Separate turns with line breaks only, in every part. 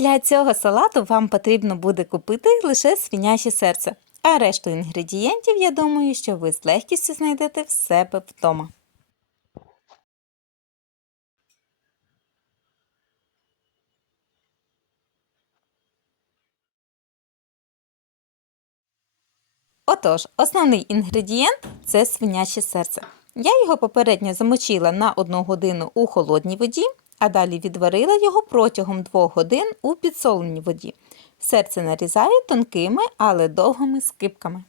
Для цього салату вам потрібно буде купити лише свиняче серце, а решту інгредієнтів, я думаю, що ви з легкістю знайдете в себе вдома. Отож, основний інгредієнт це свиняче серце. Я його попередньо замочила на 1 годину у холодній воді, а далі відварила його протягом 2 годин у підсоленій воді. Серце нарізаю тонкими, але довгими скибками.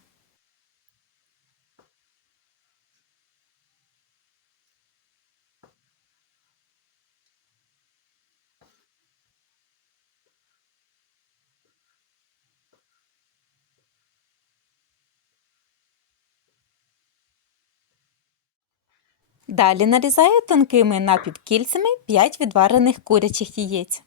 Далі нарізаю тонкими напівкільцями 5 відварених курячих яєць.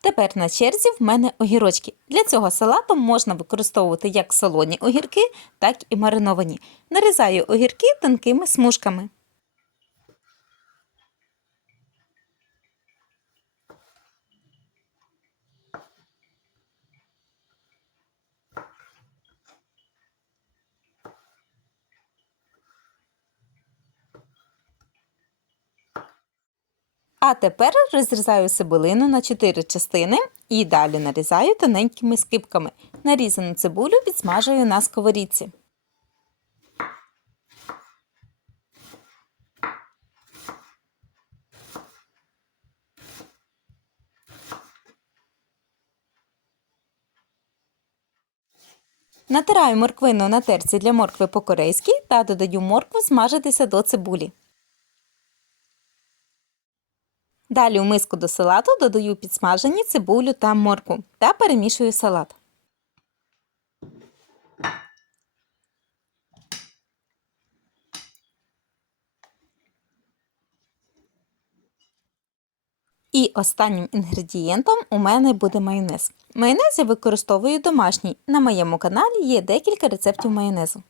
Тепер на черзі в мене огірочки. Для цього салату можна використовувати як солоні огірки, так і мариновані. Нарізаю огірки тонкими смужками. А тепер розрізаю цибулину на 4 частини і далі нарізаю тоненькими скибками. Нарізану цибулю підсмажую на сковорідці. Натираю морквину на терці для моркви по-корейськи та додаю моркву смажитися до цибулі. Далі у миску до салату додаю підсмажені цибулю та моркву та перемішую салат. І останнім інгредієнтом у мене буде майонез. Майонез я використовую домашній. На моєму каналі є декілька рецептів майонезу.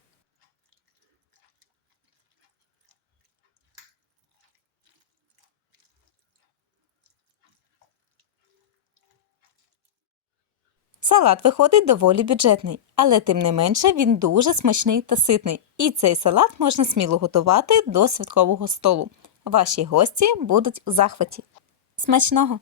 Салат виходить доволі бюджетний, але тим не менше він дуже смачний та ситний. І цей салат можна сміло готувати до святкового столу. Ваші гості будуть у захваті. Смачного!